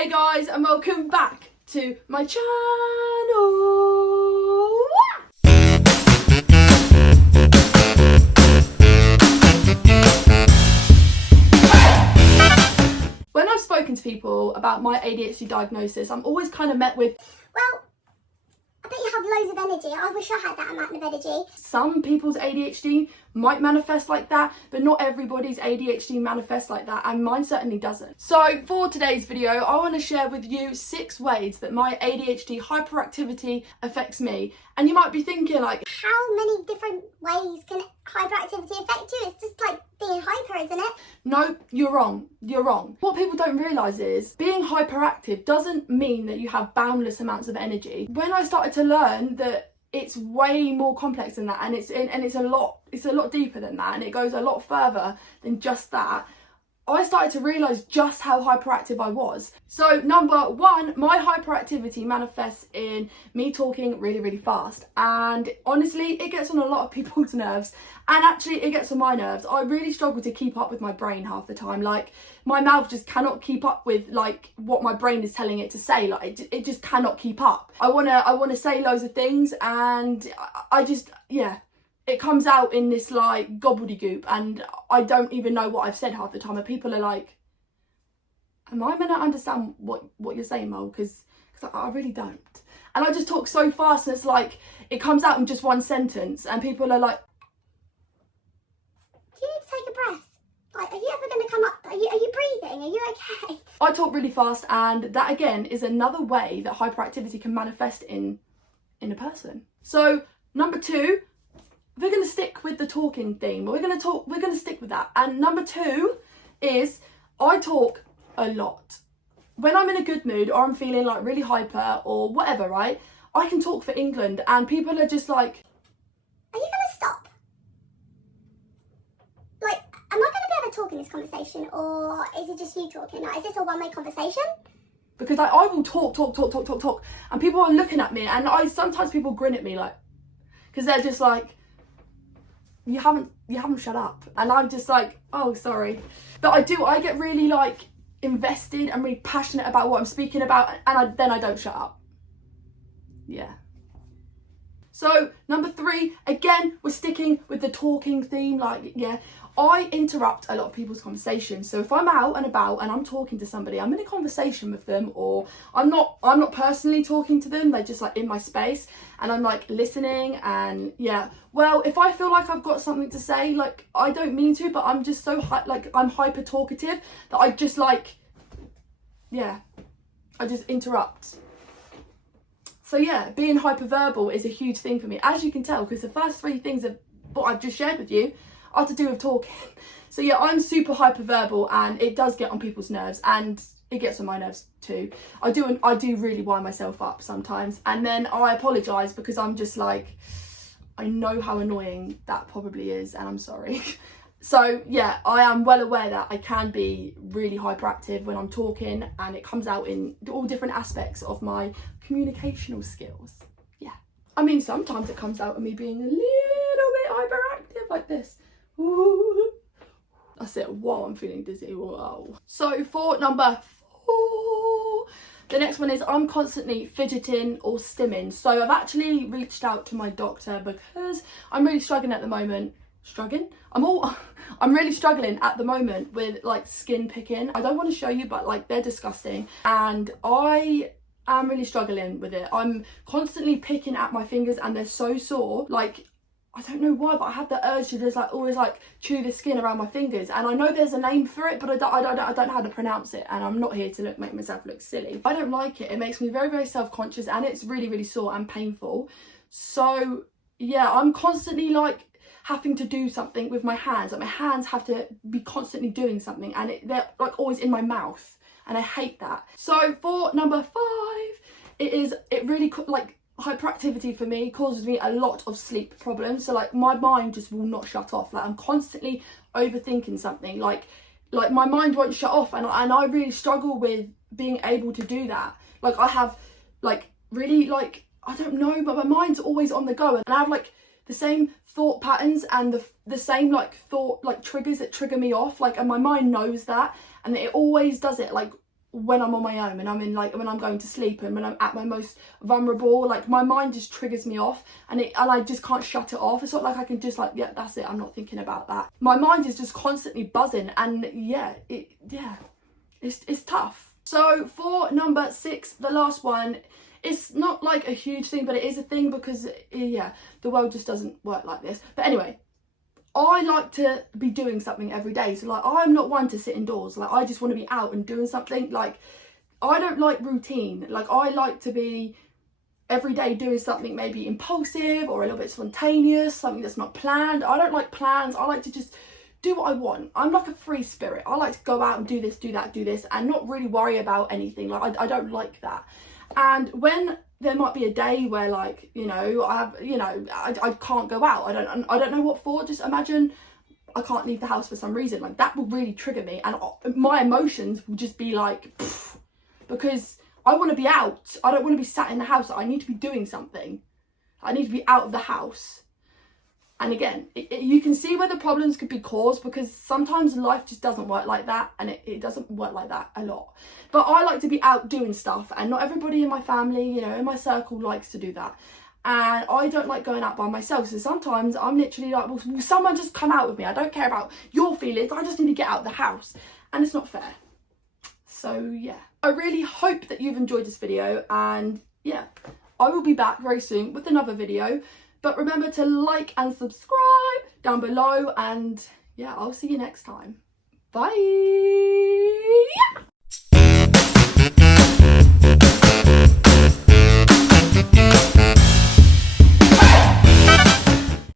Hey guys, and welcome back to my channel. When I've spoken to people about my ADHD diagnosis, I'm always kind of met with, well, I bet you have loads of energy. I wish I had that amount of energy. Some people's ADHD might manifest like that, but not everybody's ADHD manifests like that, and mine certainly doesn't. So for today's video, I want to share with you 6 ways that my ADHD hyperactivity affects me. And you might be thinking like, how many different ways can hyperactivity affect you? It's just like being hyper, isn't it? no, you're wrong. You're wrong. What people don't realise is being hyperactive doesn't mean that you have boundless amounts of energy. When I started to learn that it's way more complex than that, and it's a lot deeper than that, and it goes a lot further than just that, I started to realise just how hyperactive I was. So number 1, my hyperactivity manifests in me talking really, really fast. And honestly, it gets on a lot of people's nerves. And actually, it gets on my nerves. I really struggle to keep up with my brain half the time. Like, my mouth just cannot keep up with, like, what my brain is telling it to say. Like, it just cannot keep up. I wanna say loads of things, and I just, yeah. It comes out in this like gobbledygook, and I don't even know what I've said half the time, and people are like, am I meant to understand what you're saying, Mo? Because I really don't. And I just talk so fast, and it's like it comes out in just one sentence, and people are like, do you need to take a breath? Like, are you ever going to come up? Are you breathing? Are you okay? I talk really fast, and that again is another way that hyperactivity can manifest in a person. So number 2, we're going to stick with the talking theme. We're going to stick with that. And number 2 is I talk a lot. When I'm in a good mood, or I'm feeling like really hyper or whatever, right? I can talk for England, and people are just like, are you going to stop? Like, am I going to be able to talk in this conversation, or is it just you talking? Like, is this a one-way conversation? Because like, I will talk, and people are looking at me, and sometimes people grin at me, like, because they're just like, you haven't shut up. And I'm just like, oh, sorry. But I get really like invested and really passionate about what I'm speaking about, and then I don't shut up. Yeah. So number 3, again, we're sticking with the talking theme. Like, yeah, I interrupt a lot of people's conversations. So if I'm out and about and I'm talking to somebody, I'm in a conversation with them, or I'm not personally talking to them, they're just like in my space, and I'm like listening. And yeah, well, if I feel like I've got something to say, like I don't mean to, but I'm just so I'm hyper talkative that I just like, yeah, I just interrupt. So yeah, being hyperverbal is a huge thing for me, as you can tell, because the first 3 things of what I've just shared with you are to do with talking. So yeah, I'm super hyperverbal, and it does get on people's nerves, and it gets on my nerves too. I do really wind myself up sometimes, and then I apologise, because I'm just like, I know how annoying that probably is, and I'm sorry. So yeah, I am well aware that I can be really hyperactive when I'm talking, and it comes out in all different aspects of my communicational skills. Yeah. I mean, sometimes it comes out of me being a little bit hyperactive, like this. Ooh. That's it. Whoa, I'm feeling dizzy. Whoa. So for number 4, the next one is I'm constantly fidgeting or stimming. So I've actually reached out to my doctor because I'm really struggling at the moment. I'm really struggling at the moment with like skin picking. I don't want to show you, but like they're disgusting, and I am really struggling with it. I'm constantly picking at my fingers, and they're so sore. Like, I don't know why, but I have the urge to just like always like chew the skin around my fingers, and I know there's a name for it, but I don't know how to pronounce it, and I'm not here to make myself look silly. I don't like it. It makes me very, very self-conscious, and it's really, really sore and painful. So yeah, I'm constantly like having to do something with my hands. Like, my hands have to be constantly doing something, and they're like always in my mouth, and I hate that. So for number 5, it really like hyperactivity for me causes me a lot of sleep problems. So like my mind just will not shut off. Like, I'm constantly overthinking something. Like my mind won't shut off, and I really struggle with being able to do that. Like, I have like really like, I don't know, but my mind's always on the go, and I have like the same thought patterns and the same like thought like triggers that trigger me off, like, and my mind knows that, and it always does it like when I'm on my own, and I'm in like when I'm going to sleep and when I'm at my most vulnerable. Like my mind just triggers me off, and I just can't shut it off. It's not like I can just like, yeah, that's it, I'm not thinking about that. My mind is just constantly buzzing, and it's tough. So for number 6, the last one, it's not like a huge thing, but it is a thing because the world just doesn't work like this. But anyway, I like to be doing something every day. So like, I'm not one to sit indoors. Like, I just want to be out and doing something. Like, I don't like routine. Like, I like to be every day doing something maybe impulsive or a little bit spontaneous, something that's not planned. I don't like plans. I like to just do what I want. I'm like a free spirit. I like to go out and do this, do that, do this, and not really worry about anything. Like, I don't like that. And when there might be a day where, like, you know, I can't go out. I don't know what for. Just imagine I can't leave the house for some reason. Like, that will really trigger me, and my emotions will just be like, pfft, because I want to be out. I don't want to be sat in the house. I need to be doing something. I need to be out of the house. And again, you can see where the problems could be caused, because sometimes life just doesn't work like that, and it doesn't work like that a lot. But I like to be out doing stuff, and not everybody in my family, you know, in my circle likes to do that. And I don't like going out by myself. So sometimes I'm literally like, well, someone just come out with me. I don't care about your feelings. I just need to get out of the house. And it's not fair. So yeah, I really hope that you've enjoyed this video, and yeah, I will be back very soon with another video. But remember to like and subscribe down below, and yeah, I'll see you next time. Bye.